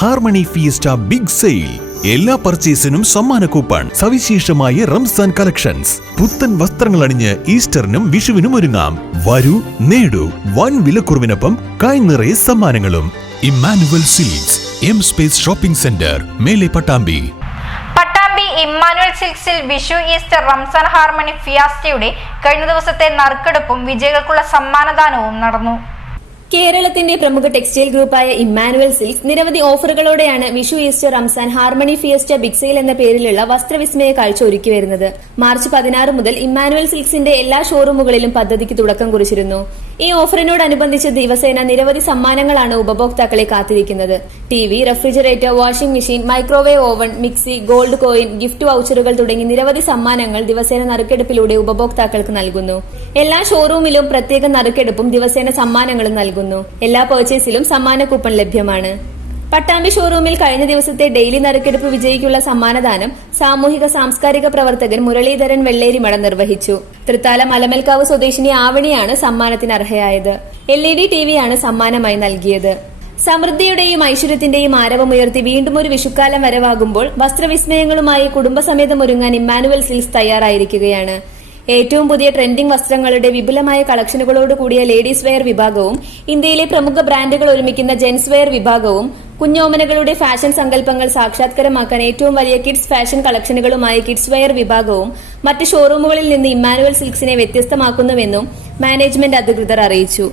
Harmony fiesta big sale. എല്ലാ പർച്ചേസിനും സമ്മാന coupon സവിശേഷമായ റംസാൻ കളക്ഷൻസ്. പുത്തൻ വസ്ത്രങ്ങൾ അണിഞ്ഞ് ഈസ്റ്ററിനും വിഷുവിനും ഒരുങ്ങാം. വരൂ നേടൂ വൻ വിലക്കുറവിനൊപ്പം കായ് നിറയെ സമ്മാനങ്ങളും. Emmanuel Silks M space shopping centre മേലെ പട്ടാമ്പി. പട്ടാമ്പി ഇമ്മാനുവൽ സിൽക്സിൽ വിഷു ഈസ്റ്റർ റംസാൻ ഹാർമണി ഫിയാസ്റ്റയുടെ കഴിഞ്ഞ ദിവസത്തെ നറുക്കെടുപ്പും വിജയികൾക്കുള്ള സമ്മാനദാനവും നടന്നു. കേരളത്തിന്റെ പ്രമുഖ ടെക്സ്റ്റൈൽ ഗ്രൂപ്പായ ഇമ്മാനുവൽ സിൽക്സ് നിരവധി ഓഫറുകളോടെയാണ് Vishu Easter Ramzan harmony fiesta big sale എന്ന പേരിലുള്ള വസ്ത്രവിസ്മയ കാഴ്ച ഒരുക്കി വരുന്നത്. മാർച്ച് പതിനാറ് മുതൽ ഇമ്മാനുവൽ സിൽക്സിന്റെ എല്ലാ ഷോറൂമുകളിലും പദ്ധതിക്ക് തുടക്കം കുറിച്ചിരുന്നു. ഈ ഓഫറിനോടനുബന്ധിച്ച് ദിവസേന നിരവധി സമ്മാനങ്ങളാണ് ഉപഭോക്താക്കളെ കാത്തിരിക്കുന്നത്. T V refrigerator washing machine microwave oven mixie gold coin gift വൗച്ചറുകൾ തുടങ്ങി നിരവധി സമ്മാനങ്ങൾ ദിവസേന നറുക്കെടുപ്പിലൂടെ ഉപഭോക്താക്കൾക്ക് നൽകുന്നു. എല്ലാ ഷോറൂമിലും പ്രത്യേക നറുക്കെടുപ്പും ദിവസേന സമ്മാനങ്ങളും നൽകുന്നു. എല്ലാ പർച്ചേസിലും സമ്മാന കൂപ്പൺ ലഭ്യമാണ്. പട്ടാമ്പി ഷോറൂമിൽ കഴിഞ്ഞ ദിവസത്തെ ഡെയിലി നറുക്കെടുപ്പ് വിജയിക്കുള്ള സമ്മാനദാനം സാമൂഹിക സാംസ്കാരിക പ്രവർത്തകൻ മുരളീധരൻ വെള്ളേരിമട നിർവഹിച്ചു. തൃത്താല മലമൽക്കാവ് സ്വദേശിനി ആവണിയാണ് സമ്മാനത്തിന് അർഹയായത് എൽ ഇ ഡി ടിവിയാണ് സമ്മാനമായി നൽകിയത്. സമൃദ്ധിയുടെയും ഐശ്വര്യത്തിന്റെയും ആരവമുയർത്തി വീണ്ടും ഒരു വിഷുക്കാലം വരവാകുമ്പോൾ വസ്ത്രവിസ്മയങ്ങളുമായി കുടുംബസമേതം ഒരുങ്ങാൻ ഇമ്മാനുവൽ സിൽസ് തയ്യാറായിരിക്കുകയാണ്. ഏറ്റവും പുതിയ ട്രെൻഡിംഗ് വസ്ത്രങ്ങളുടെ വിപുലമായ കളക്ഷനുകളോട് കൂടിയ ലേഡീസ് വെയർ വിഭാഗവും ഇന്ത്യയിലെ പ്രമുഖ ബ്രാൻഡുകൾ ഒരുമിക്കുന്ന ജെൻസ് വെയർ വിഭാഗവും കുഞ്ഞോമനകളുടെ ഫാഷൻ സങ്കല്പങ്ങൾ സാക്ഷാത്കരമാക്കാൻ ഏറ്റവും വലിയ കിഡ്സ് ഫാഷൻ കളക്ഷനുകളുമായ കിഡ്സ് വെയർ വിഭാഗവും മറ്റ് ഷോറൂമുകളിൽ നിന്ന് ഇമ്മാനുവൽ സിൽക്സിനെ വ്യത്യസ്തമാക്കുന്നുവെന്നും മാനേജ്മെന്റ് അധികൃതർ അറിയിച്ചു.